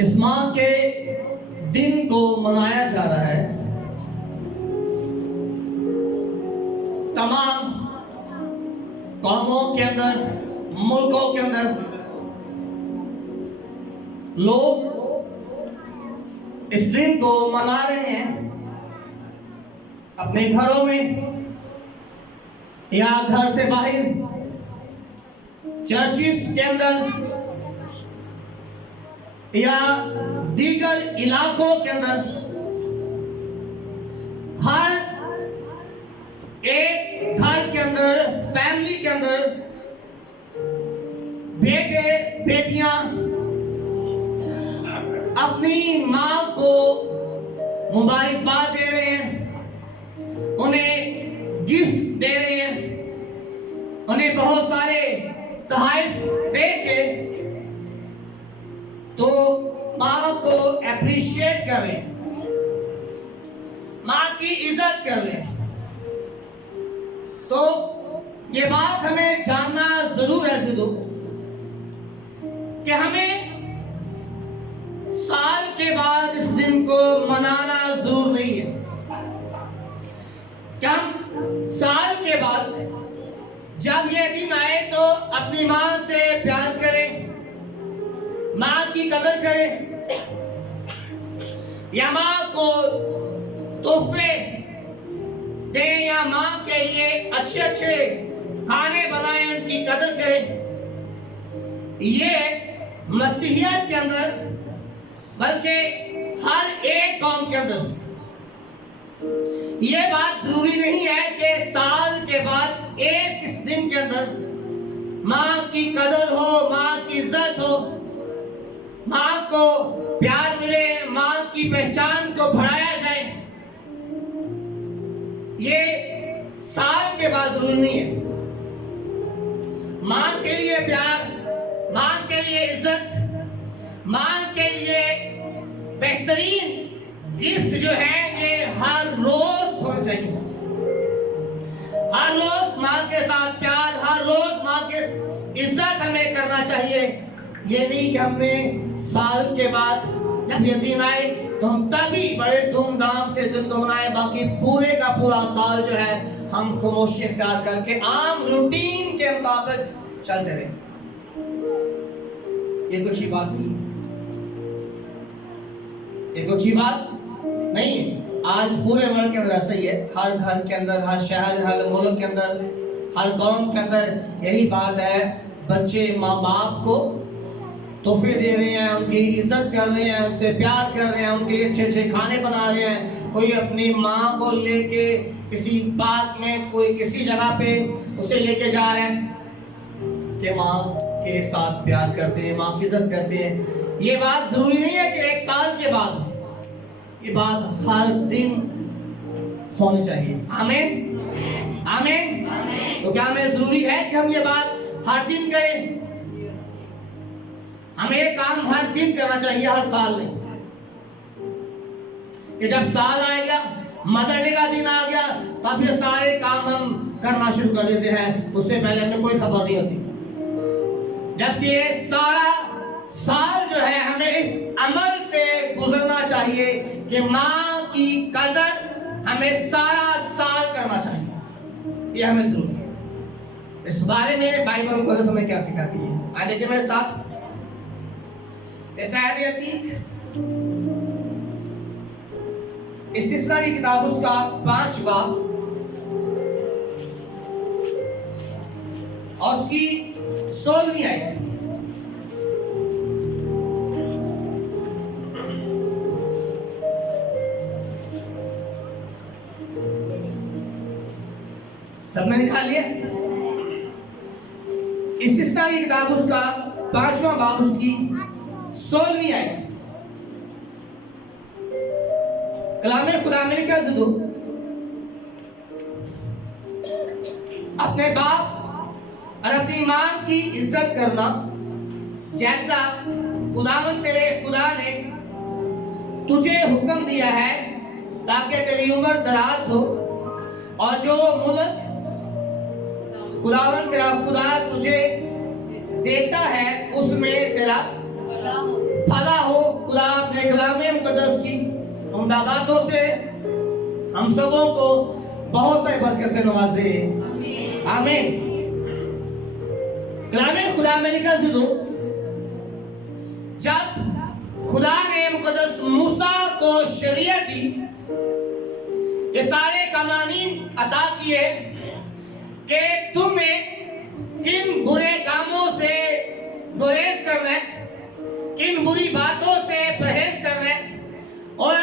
इस माह के दिन को मनाया जा रहा है। तमाम कौमों के अंदर, मुल्कों के अंदर लोग इस दिन को मना रहे हैं, अपने घरों में या घर से बाहर, चर्चिस के अंदर या दीगर इलाकों के अंदर। हर एक घर के अंदर, फैमिली के अंदर बेटे बेटियां अपनी मां को मुबारकबाद दे रहे हैं, उन्हें गिफ्ट दे रहे हैं, उन्हें बहुत सारे तोहफे दे के तो मां को एप्रिशिएट कर रहे हैं, मां की इज्जत कर रहे हैं। तो ये बात हमें जानना जरूर है सिद्धू कि हमें साल के बाद इस दिन को मनाना जरूर नहीं है। क्या हम साल के बाद जब ये दिन आए तो अपनी मां से प्यार करें, मां की कदर करें, या मां को तोहफे दें, या मां के लिए अच्छे अच्छे खाने बनाएं, उनकी कदर करें? ये मसीहियत के अंदर, बल्कि हर एक कौम के अंदर ये बात जरूरी नहीं है कि साल के बाद एक इस दिन के अंदर मां की कदर हो, मां की इज्जत हो, मां को प्यार मिले, मां की पहचान को बढ़ाया जाए। ये साल के बाद जरूरी नहीं है। मां के लिए प्यार, मां के लिए इज्जत, मां के लिए बेहतरीन गिफ्ट जो है ये हर रोज होना चाहिए। हर रोज मां के साथ प्यार, हर रोज मां के इज्जत हमें करना चाहिए। ये नहीं कि हमने साल के बाद जब ये दिन आए तो हम तभी बड़े धूमधाम से दिन को मनाए, बाकी पूरे का पूरा साल जो है हम खामोशी इख्तियार करके आम रूटीन के मुताबिक चलते रहे। ये कुछ ही बात नहीं, ये कुछ ही बात नहीं है। आज पूरे वर्ल्ड के अंदर ऐसा ही है, हर घर के अंदर, हर शहर, हर मुल्क के अंदर, हर कौम के अंदर यही बात है। बच्चे माँ बाप को तोहफे दे रहे हैं, उनकी इज्जत कर रहे हैं, उनसे प्यार कर रहे हैं, उनके अच्छे अच्छे खाने बना रहे हैं। कोई अपनी माँ को लेके किसी पार्क में, कोई किसी जगह पे उसे लेके जा रहे हैं कि माँ के साथ प्यार करते हैं, माँ की इज्जत करते हैं। ये बात जरूरी नहीं है कि एक साल के बाद, ये बात हर दिन होनी चाहिए। आमीन, आमीन। तो क्या हमें जरूरी है कि हम ये बात हर दिन करें? हमें ये काम हर दिन करना चाहिए, हर साल नहीं। कि जब साल आ गया, मदर डे का दिन आ गया, तब ये सारे काम हम करना शुरू कर देते हैं, उससे पहले हमें कोई खबर नहीं होती। जबकि ये सारा साल जो है हमें इस अमल से गुजरना चाहिए कि माँ की कदर हमें सारा साल करना चाहिए। ये हमें जरूरी है। इस बारे में बाइबल मुकद्दस हमें क्या सिखाती है? आइए देखिए मेरे साथ इस्राएली अतीक इस्तिस्ना की किताब उसका 5 बाब और उसकी 16वीं आयत। सबने निकाल लिया? इस्तिस्ना की किताब उसका 5वां बाब उसकी 16वीं आयत। कलाम खुदा में क्या जिदो अपने बाप और अपनी मां की इज्जत करना, जैसा तेरे खुदा ने तुझे हुक्म दिया है, ताकि तेरी उम्र दराज हो और जो मुल्क खुदावंद तेरा खुदा तुझे देता है उसमें तेरा भला हो। मुकद्दस की उम्दा बातों से हम सबों को बहुत सारी बरकत से नवाजे। आमीन। कलामे खुदा में लिखा सुनो, जब खुदा ने मुकद्दस मूसा को शरीयत दी, ये सारे कवानीन अता किए कि तुम्हें किन बुरे कामों से गुरेज करना है, किन बुरी बातों से परहेज करना है और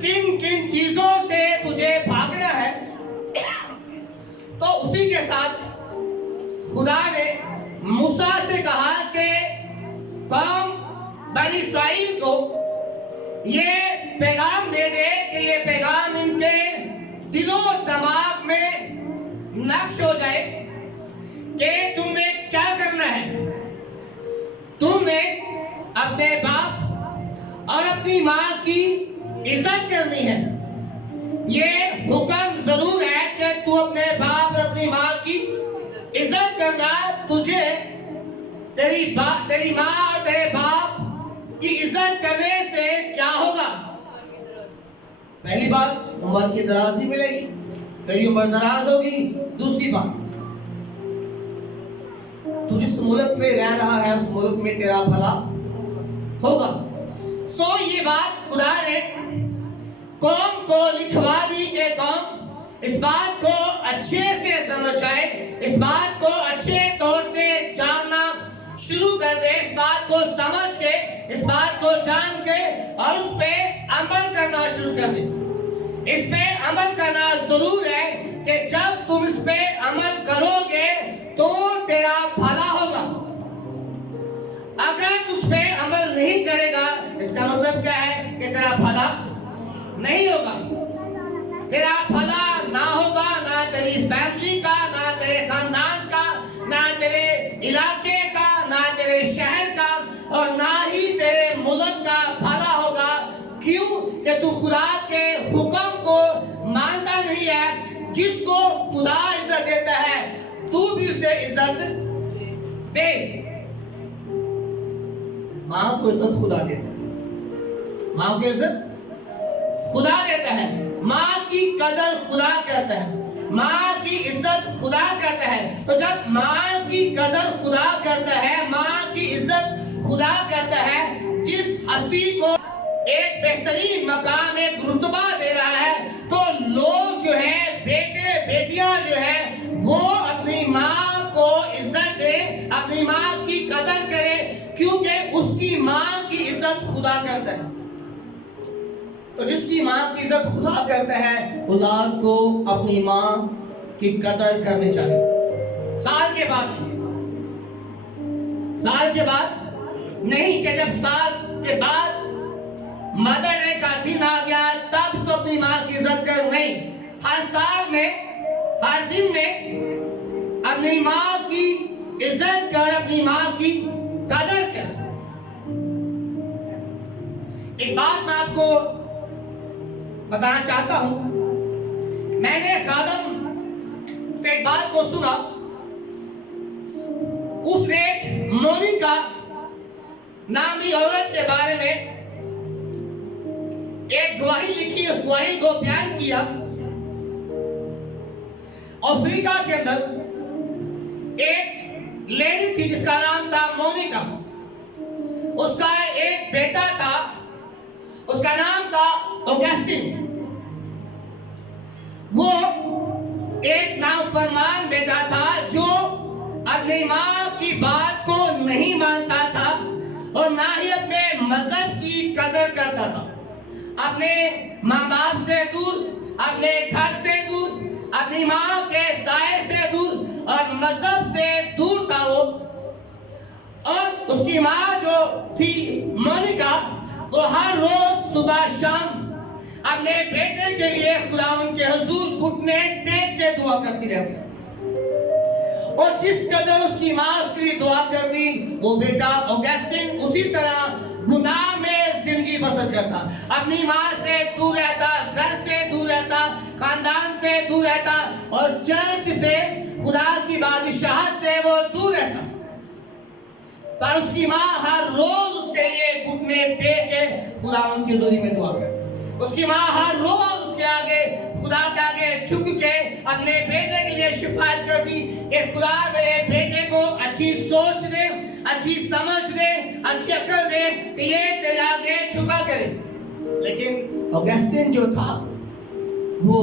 किन किन चीजों से तुझे भागना है। तो उसी के साथ खुदा ने मूसा से कहा कि कौम बनी इस्राएल को ये पैगाम दे दे कि ये पैगाम इनके दिलों दिमाग में नक्श हो जाए कि तुम्हें क्या करना है। तुम्हें अपने बाप और अपनी माँ की इज्जत करनी है। ये हुक्म जरूर है कि तू अपने बाप और अपनी माँ की इज्जत करना। तुझे तेरी माँ और तेरे बाप की इज्जत करने से क्या होगा? पहली बात, उम्र की दराजी मिलेगी, तेरी उम्र दराज होगी। दूसरी बात, तू जिस मुल्क में रह रहा है उस मुल्क में तेरा भला होगा। ये बात खुदा ने कौम को लिखवा दी कि कौम इस बात को अच्छे से समझ जाए, इस बात को अच्छे तौर से जानना शुरू कर दे, इस बात को समझ के, इस बात को जान के और उस पे अमल करना शुरू कर दे। इस पे अमल करना जरूर है कि जब तुम इस पे अमल करोगे तो तेरा भला होगा। अगर तुम उस पे अमल नहीं करेगा, इसका मतलब क्या है कि तेरा भला नहीं होगा। तेरा भला ना होगा, ना तेरी फैमिली का, ना तेरे खानदान का, ना तेरे इलाके का, ना तेरे शहर का और ना ही तेरे मुल्क का भला होगा। क्यों? कि तू खुदा के हुक्म को मानता नहीं है। जिसको खुदा इज्जत देता है तू भी उसे इज्जत दे। माँ को इज्जत खुदा देता है, माँ को इज्जत खुदा देता है, माँ की कदर खुदा करता है, माँ की इज्जत खुदा करता है। तो जब माँ की कदर खुदा करता है, माँ की इज्जत खुदा करता है, जिस हस्ती को एक बेहतरीन मकाम, एक रुतबा दे रहा है, तो लोग जो है, बेटे बेटियां जो है, वो अपनी माँ को इज्जत दे, अपनी माँ की कदर करे, क्योंकि उसकी माँ की इज्जत खुदा करता है। तो जिसकी माँ की इज्जत खुदा करता है, औलाद को अपनी माँ की कदर करनी चाहिए। साल के बाद नहीं कि जब साल के बाद मदर डे का दिन आ गया तब तो अपनी माँ की इज्जत कर। नहीं, हर साल में, हर दिन में अपनी माँ की इज्जत कर, अपनी माँ की कदर कर। एक बात मैं आपको बताना चाहता हूं। मैंने खादम से एक बात को सुना। उसने मोनिका नामी औरत के बारे में एक गवाही लिखी, उस गवाही को बयान किया। अफ्रीका के अंदर एक लेडी थी जिसका नाम था मोनिका। उसका एक बेटा था, उसका नाम था ऑगस्टिन। वो एक नाफरमान बेटा था जो अपनी माँ की बात को नहीं मानता था और ना ही अपने मजहब की कदर करता था। अपने माँ बाप से दूर, अपने घर से दूर, अपनी माँ के साए से दूर और मजहब से दूर था वो। और उसकी माँ जो थी मोनिका, वो हर रोज सुबह शाम अपने बेटे के लिए खुदा उनके हुजूर घुटने टेक के दुआ करती रहती। और जिस कदर उसकी माँ उसके लिए दुआ करती, वो बेटा ऑगस्टिन उसी तरह गुनाह में जिंदगी बसर करता। अपनी माँ से दूर रहता, घर से दूर रहता, खानदान से दूर रहता और चर्च से, खुदा की बादशाहत से वो दूर रहता। पर उसकी माँ हर रोज उसके लिए घुटने टेक के खुदा उनकी जोरी में दुआ कर। उसकी माँ हर रोज उसके आगे, खुदा के आगे झुक के अपने बेटे के लिए शिफायत करती कि खुदा मेरे बेटे को अच्छी सोच दे, अच्छी समझ दे, अच्छी अकल दे कि ये तेरे आगे झुका करे। लेकिन ऑगस्टीन जो था वो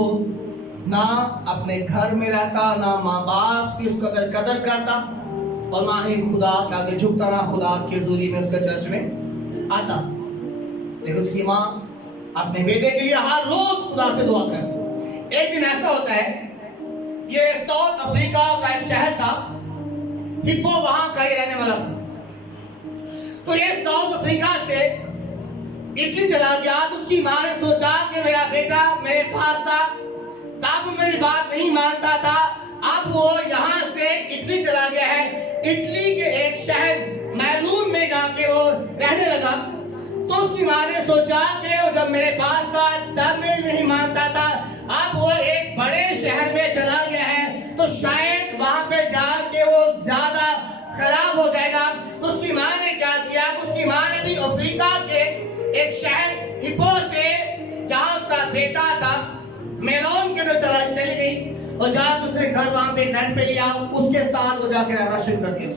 ना अपने घर में रहता, ना माँ बाप की उसका कदर करता, और ना ही खुदा के आगे झुकता, ना खुदा के हुजूरी में उसका चर्च में आता। लेकिन उसकी माँ अपने बेटे के लिए हर रोज खुदा से दुआ करती। एक दिन ऐसा होता है, ये साउथ अफ्रीका का एक शहर था, हिप्पो वहां का ही रहने वाला था। तो ये साउथ अफ्रीका से इटली चला गया। तो उसकी माँ ने सोचा कि मेरा बेटा मेरे पास था, तब मेरी बात नहीं मानता था, अब वो यहाँ से इटली चला गया है, इटली के एक शहर मैलून में जाके वो रहने लगा। तो उसकी माँ ने सोचा कि वो जब मेरे पास था तब मैं नहीं मानता था, अब वो एक बड़े शहर में चला गया है तो शायद वहां पे जाके वो ज्यादा खराब हो जाएगा। तो उसकी माँ ने क्या किया, उसकी माँ ने भी अफ्रीका के एक शहर हिप्पो से जहाँ उसका बेटा था मेलोन के अंदर चली गई और जाकर उसने घर वहां पे रेंट पे लिया, उसके साथ वो जाके रहना शुरू कर दिया।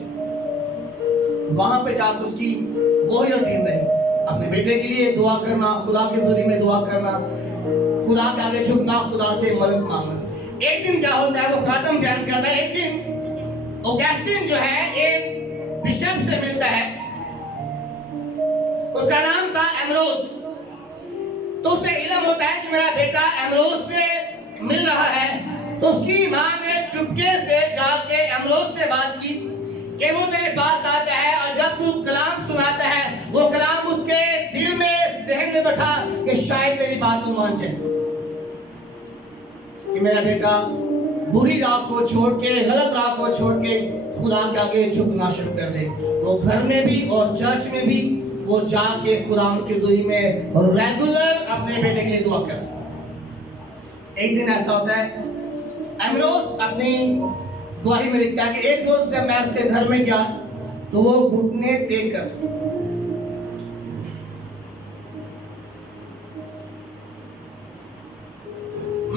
वहां पे जाकर उसकी वही रूटीन रही, अपने बेटे के लिए दुआ करना, खुदा के हुजूरी में दुआ करना, खुदा के आगे झुकना, खुदा से मदद मांगना। एक दिन क्या होता है, वो खातम बयान करता है, एक दिन ऑगस्टीन जो है एक बिशप से मिलता है, उसका नाम था एम्ब्रोस। तो उसे इल्म होता है कि मेरा बेटा एम्ब्रोस से मिल रहा है। तो उसकी माँ ने चुपके से जाके एम्ब्रोस से बात की कि वो तेरे पास आता है और जब तू कलाम सुनाता है वो कलाम उसके दिल में, जहन में बैठा कि शायद मेरी बात तू मान जाए, कि मेरा बेटा बुरी राह को छोड़ के, गलत राह को छोड़ के खुदा के आगे झुकना शुरू कर दे। वो घर में भी और चर्च में भी वो जाके खुदा की हुजूरी में रेगुलर अपने बेटे के लिए दुआ कर। एक दिन ऐसा होता है, एम्ब्रोस अपनी गवाही में लिखता है कि एक रोज जब मैं उसके घर में गया तो वो घुटने टेक कर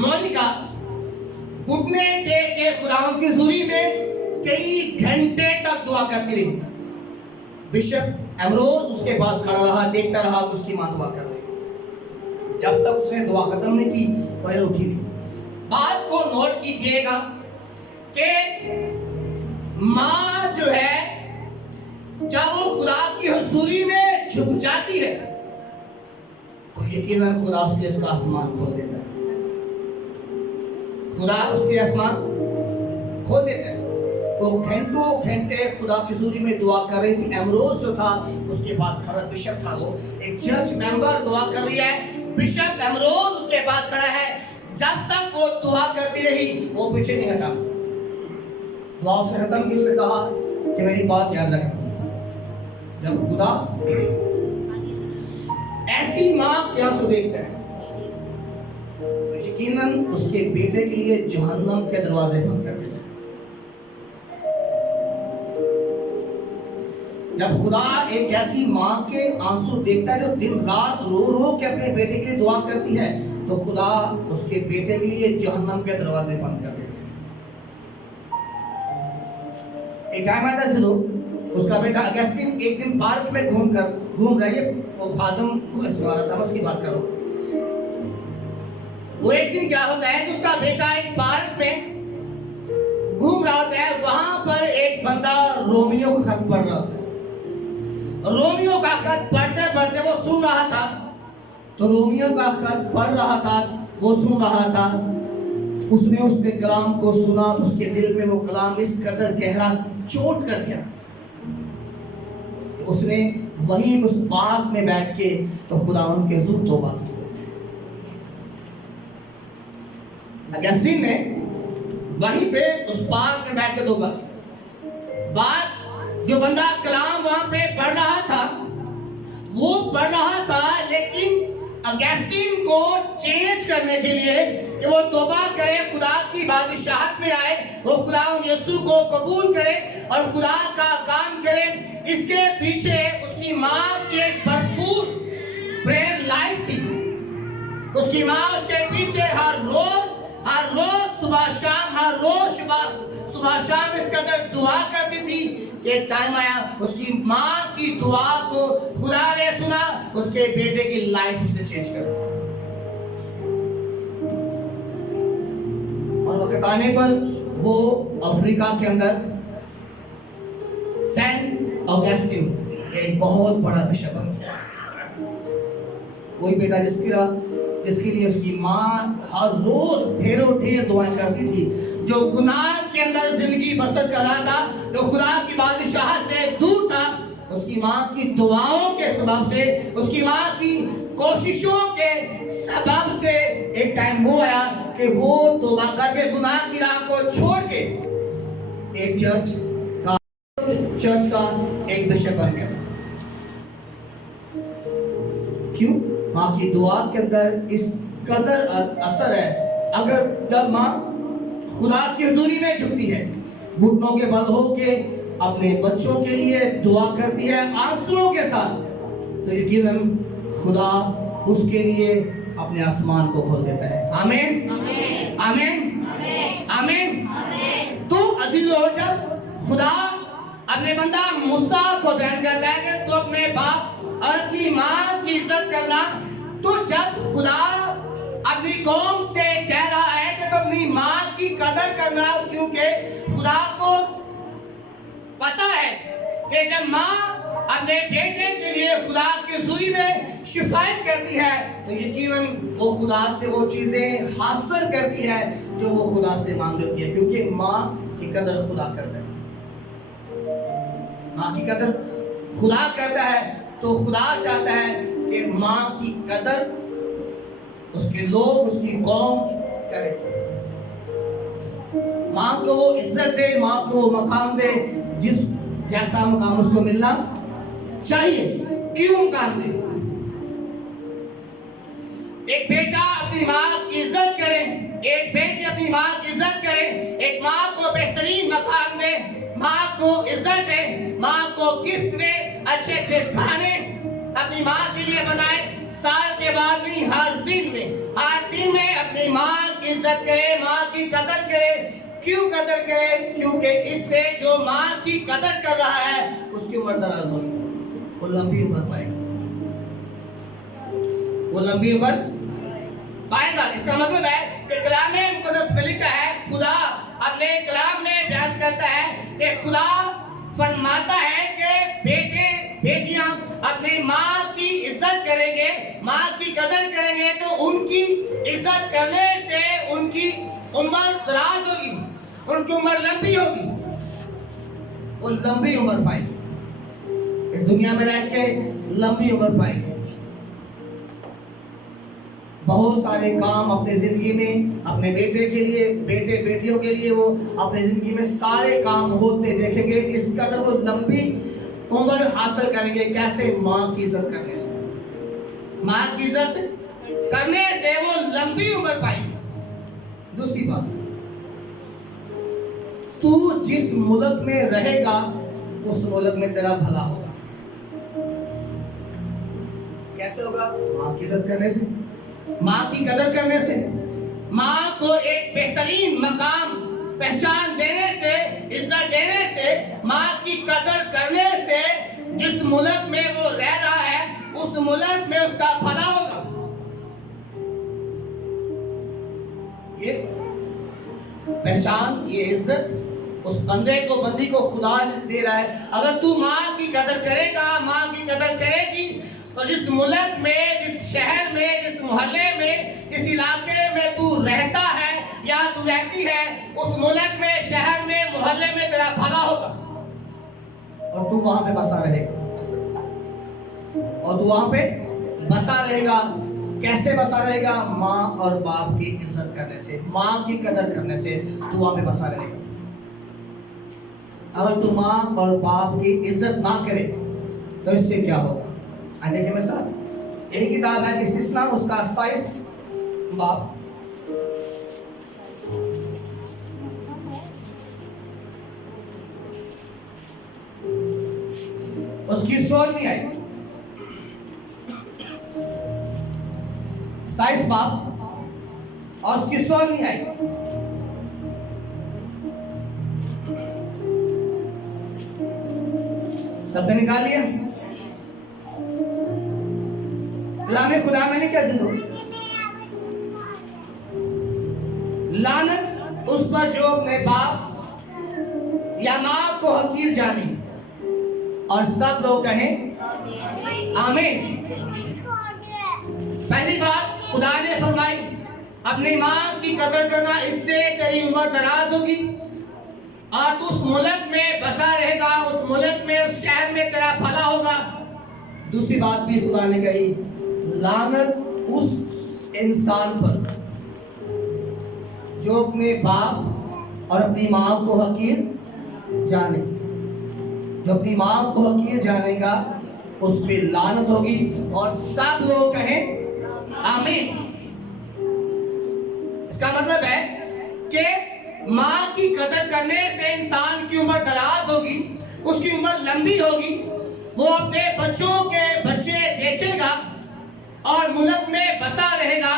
मोनिका घुटने टेक के खुदा की हुजूरी में कई घंटे तक दुआ करती रही। बिशप एम्ब्रोस उसके पास खड़ा रहा, देखता रहा कि उसकी मां दुआ कर रही। जब तक उसने दुआ खत्म नहीं की वह उठी नहीं। बात को नोट कीजिएगा कि मां जो है जब वो खुदा की हुजूरी में झुक जाती है तो यकीनन खुदा उसके लिए उसका आसमान खोल देता है, खुदा उसके आसमान खोल देता है। वो घंटों घंटे खुदा की हुजूरी में दुआ कर रही थी। एम्ब्रोस जो था उसके पास खड़ा, बिशप था, वो एक चर्च मेंबर दुआ कर रही है, बिशप एम्ब्रोस उसके पास खड़ा है। जब तक वो दुआ करती रही वो पीछे नहीं हटा। दुआ से खत्म की, उसने कहा कि मेरी बात याद रखना, जब खुदा ऐसी मां के आंसू देखता है तो यकीनन उसके बेटे के लिए जहन्नम के दरवाजे बंद कर देता है। जब खुदा एक ऐसी मां के आंसू देखता है जो दिन रात रो रो के अपने बेटे के लिए दुआ करती है, तो खुदा उसके बेटे के लिए जहन्नम के दरवाजे बंद कर देते हैं। एक टाइम आता है, उसका बेटा अगस्टीन एक दिन पार्क में घूम रही है, वो खादम को सुना रहा था, मैं उसकी बात करूं। वो एक दिन क्या होता है कि उसका बेटा एक पार्क में घूम रहा होता है, वहां पर एक बंदा रोमियो का खत पढ़ रहा होता है। रोमियो का खत पढ़ते पढ़ते वो सुन रहा था, तो रोमियो का खत पढ़ रहा था, वो सुन रहा था, उसने उसके कलाम को सुना, उसके दिल में वो कलाम इस कदर गहरा चोट कर गया, उसने वहीं उस पार्क में बैठ के तो खुदा उनके हुजूर तौबा की। अगस्टीन ने वहीं पे उस पार्क में बैठ के तौबा की। बात जो बंदा कलाम वहां पे पढ़ रहा था वो पढ़ रहा था, लेकिन अगस्टीन को चेंज करने के लिए कि वो तौबा करे, खुदा की बादशाहत में आए, वो खुदा यीशु को कबूल करे और खुदा का काम करे, इसके पीछे उसकी माँ की एक भरपूर उसकी माँ उसके पीछे हर रोज सुबह शाम, हर रोज सुबह शाम इस कदर दुआ करती थी। एक टाइम आया, उसकी माँ की दुआ को खुदा ने सुना, उसके बेटे की लाइफ उसने चेंज कर दी। और वक्त आने पर वो अफ्रीका के अंदर सेंट ऑगस्टिन एक बहुत बड़ा बिशप बन गया। कोई बेटा जिसके लिए उसकी माँ हर रोज ढेरों ढेर दुआएं करती थी, जो गुनाह के अंदर जिंदगी बसर कर रहा था, जो खुदा की बादशाह से दूर था, उसकी माँ की दुआओं के सबब से, उसकी माँ की कोशिशों के सबब से एक टाइम वो आया कि वो तौबा करके गुनाह की राह को छोड़ के एक चर्च का एक बिशप बन गया। क्यों? माँ की दुआ के अंदर इस कदर असर है। अगर जब माँ खुदा की हुजूरी में झुकती है, घुटनों के बल हो के अपने बच्चों के लिए दुआ करती है आंसुओं के साथ, तो यकीनन खुदा उसके लिए अपने आसमान को खोल देता है। आमीन, आमीन, आमीन। तो अजीजों, जब खुदा अपने बंदा मूसा को बयान करता है कि तू अपने बाप और अपनी माँ की इज्जत करना, तो जब खुदा अपनी कौम से कह रहा है कि तुम अपनी माँ की कदर करना, क्योंकि खुदा को पता है कि जब माँ अपने बेटे के लिए खुदा की हुजूरी में शिफायत करती है, तो यकीनन वो खुदा से वो चीजें हासिल करती है जो वो खुदा से मांग रही है, क्योंकि माँ की कदर खुदा करता है। माँ की कदर खुदा करता है, तो खुदा चाहता है कि माँ की कदर उसके लोग, उसकी कौम करे। माँ को वो इज्जत दे, माँ को वो मकाम दे जिस जैसा मकाम उसको मिलना चाहिए। क्यों मकाम दे? एक बेटा अपनी माँ की इज्जत करे, एक बेटी अपनी माँ की इज्जत करे, एक माँ को बेहतरीन मकाम दे, माँ को इज्जत दे, माँ को गिफ्ट दे, अच्छे अच्छे गाने अपनी माँ के लिए बनाए, साल के बाद भी हर दिन में अपनी माँ की इज्जत करे, माँ की कदर करे। क्यों कदर करे? क्योंकि इससे जो माँ की कदर कर रहा है उसकी उम्र दराज होगी, वो लंबी उम्र पाएगा, वो लंबी उम्र पाएगा। इसका मतलब है कि कलाम मुकद्दस में लिखा है, खुदा अपने कलाम में बयान करता है कि खुदा फरमाता है कि बेटे बेटियां अपनी माँ की इज्जत करेंगे, माँ की कदर करेंगे, तो उनकी इज्जत करने से उनकी उम्र दराज होगी, उनकी उम्र लंबी होगी, वो लंबी उम्र पाएगी, इस दुनिया में रह के लंबी उम्र पाएगी। बहुत सारे काम अपने जिंदगी में, अपने बेटे के लिए, बेटे बेटियों के लिए, वो अपने जिंदगी में सारे काम होते देखेंगे। इस कदर वो लंबी उम्र हासिल करेंगे। कैसे? माँ की इज्जत करने से। माँ की इज्जत करने से वो लंबी उम्र पाएगी। दूसरी बात, तू जिस मुल्क में रहेगा उस मुल्क में तेरा भला होगा। कैसे होगा? माँ की इज्जत करने से, माँ की कदर करने से, माँ को एक बेहतरीन मकाम पहचान देने से, इज्जत देने से, माँ की कदर करने से जिस मुल्क में वो रह रहा है उस मुल्क में उसका भला होगा। ये पहचान, ये इज्जत उस बंदे को, बंदी को खुदा दे रहा है। अगर तू माँ की कदर करेगा, माँ की कदर करेगी, तो जिस मुल्क में, जिस शहर में, जिस मोहल्ले में, जिस इलाके में तू रहता है या तू रहती है, उस मुल्क में, शहर में, मोहल्ले में तेरा भला होगा और तू वहां पे बसा रहेगा। और तू वहां पे बसा रहेगा। कैसे बसा रहेगा? माँ और बाप की इज्जत करने से, माँ की कदर करने से तू वहां पे बसा रहेगा। अगर तू माँ और बाप की इज्जत ना करे तो इससे क्या होगा? देखिए मेरे साथ, यही किताब है इस्तिस्ना, उसका 27 बाब। उसकी सोच नहीं आई। 27 बाब और उसकी सौ नहीं आएगी। सबने निकाल लिया? कलाम खुदा मैंने कैसे दो? लानत उस पर जो अपने बाप या माँ को हकीर जाने, और सब लोग कहें आमीन। पहली बात खुदा ने फरमाई, अपनी माँ की कदर करना, इससे तेरी उम्र दराज होगी और तू उस मुल्क में बसा रहेगा, उस मुल्क में, उस शहर में तेरा भला होगा। दूसरी बात भी खुदा ने कही, लानत उस इंसान पर जो अपने बाप और अपनी माँ को हकीर जाने। जो अपनी माँ को हकीर जानेगा उस पे लानत होगी, और सब लोग कहें आमीन। इसका मतलब है कि माँ की कदर करने से इंसान की उम्र दराज होगी, उसकी उम्र लंबी होगी, वो अपने बच्चों के बच्चे देखेगा और मुल्क में बसा रहेगा।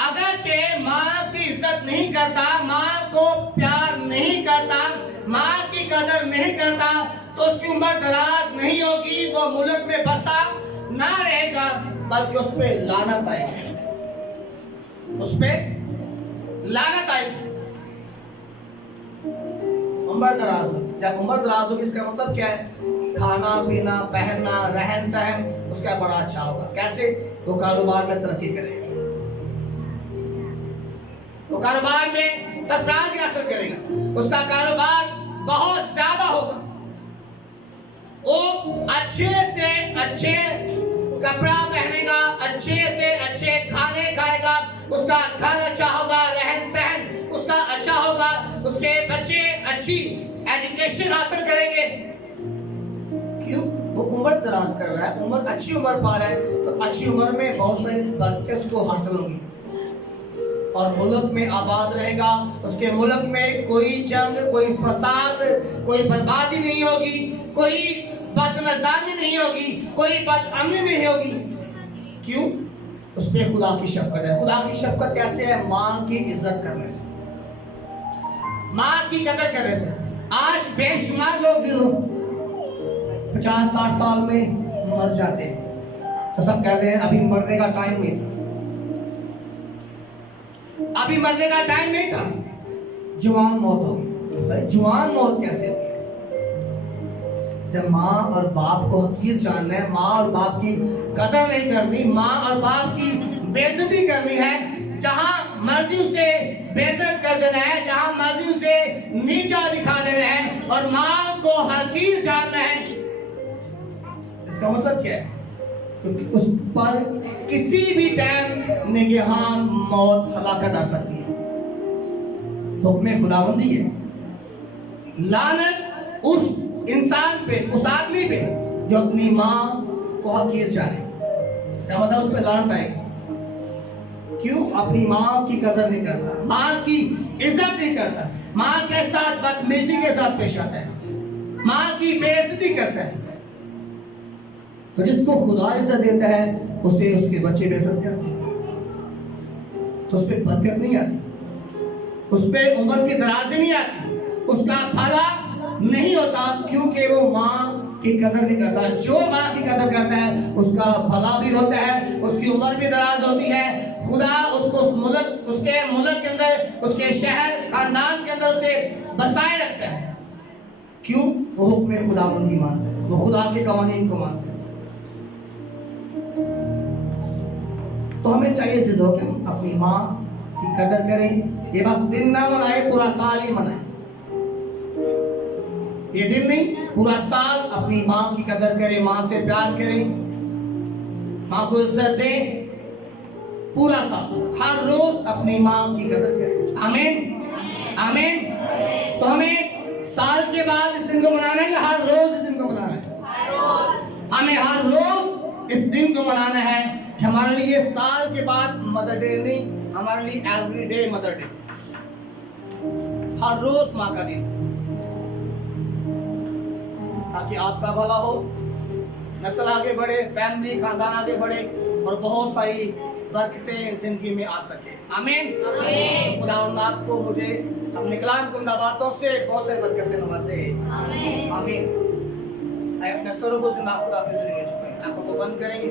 अगरचे माँ की इज्जत नहीं करता, माँ को प्यार नहीं करता, माँ की कदर नहीं करता, तो उसकी उम्र दराज नहीं होगी, वो मुल्क में बसा ना रहेगा, बल्कि उस पे लानत आएगी, उस पे लानत आएगी। उम्र दराज, जब उम्र दराज होगी इसका मतलब क्या है? खाना पीना, पहनना, रहन सहन उसका बड़ा अच्छा होगा। कैसे? वो कारोबार में तरक्की करेगा, वो कारोबार में सरफराजी हासिल करेगा, उसका कारोबार बहुत ज्यादा होगा, वो अच्छे से अच्छे कपड़ा पहनेगा, अच्छे से अच्छे खाने खाएगा, उसका घर अच्छा होगा, रहन सहन उसका अच्छा होगा, उसके बच्चे अच्छी एजुकेशन हासिल करेंगे। क्यों? वो उम्र दराज कर रहा है, उम्र अच्छी उम्र पा रहा है, तो अच्छी उम्र में बहुत सारी बरकतें उसको हासिल होंगी और मुल्क में आबाद रहेगा। उसके मुल्क में कोई जंग, कोई फसाद, कोई बर्बादी नहीं होगी, कोई बदनज़ारी नहीं होगी, कोई बदअमनी नहीं होगी। क्यों? उस पर खुदा की शफ़क़त है। खुदा की शफ़क़त कैसे है? माँ की इज्जत करने से, माँ की कदर करने से। आज बेशुमार लोग जो 50-60 साल में मर जाते हैं, तो सब कहते हैं अभी मरने का टाइम नहीं था, अभी मरने का टाइम नहीं था, जवान मौत होगी। जवान मौत कैसे होगी? जब माँ और बाप को हकीर जानना है, माँ और बाप की कदर नहीं करनी, माँ और बाप की बेइज्जती करनी है, जहां मर्जी उसे बेइज्जत कर देना है, जहां मर्जी उसे नीचा दिखा देना है, और माँ को हकीर जानना है, इसका मतलब क्या है? क्योंकि उस पर किसी भी टाइम निगहान मौत, हलाकत आ सकती है। हुक्म खुदाबंदी है। लानत उस इंसान पे, उस आदमी पे जो अपनी माँ को हकीर जाने, इसका मतलब उस पे लानत आएगी। क्यों? अपनी माँ की कदर नहीं करता, माँ की इज्जत नहीं करता, माँ के साथ बदतमीजी के साथ पेश आता है, माँ की बेइज्जती करता है। तो जिसको खुदा इज्जत देता है उसे उसके बच्चे बेइज्जत करते हैं, तो उस पर बरकत नहीं आती, उस पर उम्र की दराज़ी नहीं आती, उसका भला नहीं होता, क्योंकि वो माँ की कदर नहीं करता। जो माँ की कदर करता है उसका भला भी होता है, उसकी उम्र भी दराज होती है। खुदा उसको उस मुल्क, उसके मुल्क के अंदर, उसके शहर, खानदान के अंदर उसे बसाए रखता है। क्यों? वो हुक्म खुदाबंदी मानते हैं, वो खुदा के कवानीन को मानते हैं। तो हमें चाहिए जिद हो कि हम अपनी माँ की कदर करें। ये बस दिन ना मनाए, पूरा साल ही मनाए। ये दिन नहीं, पूरा साल अपनी माँ की कदर करें, माँ से प्यार करें, माँ को इज्जत दें। पूरा साल, हर रोज अपनी माँ की कदर करें। आमीन, आमीन। तो हमें साल के बाद इस दिन को मनाना है या हर रोज इस दिन को मनाना है? हमें हर रोज इस दिन को मनाना है। हमारे लिए साल के बाद मदर डे नहीं, हमारे लिए एवरी डे मदर डे, हर रोज माँ का दिन, ताकि आपका भला हो, नस्ल आगे बढ़े, फैमिली, खानदान आगे बढ़े और बहुत सारी बरकतें जिंदगी में आ सके। आमीन। खुदा आपको मुझे अपने कलाम कुंदा बातों से बहुत से बरकत से नवाजे। आमीन। अपने स्वरों को खुदा के जरिए आंखों को बंद करेंगे।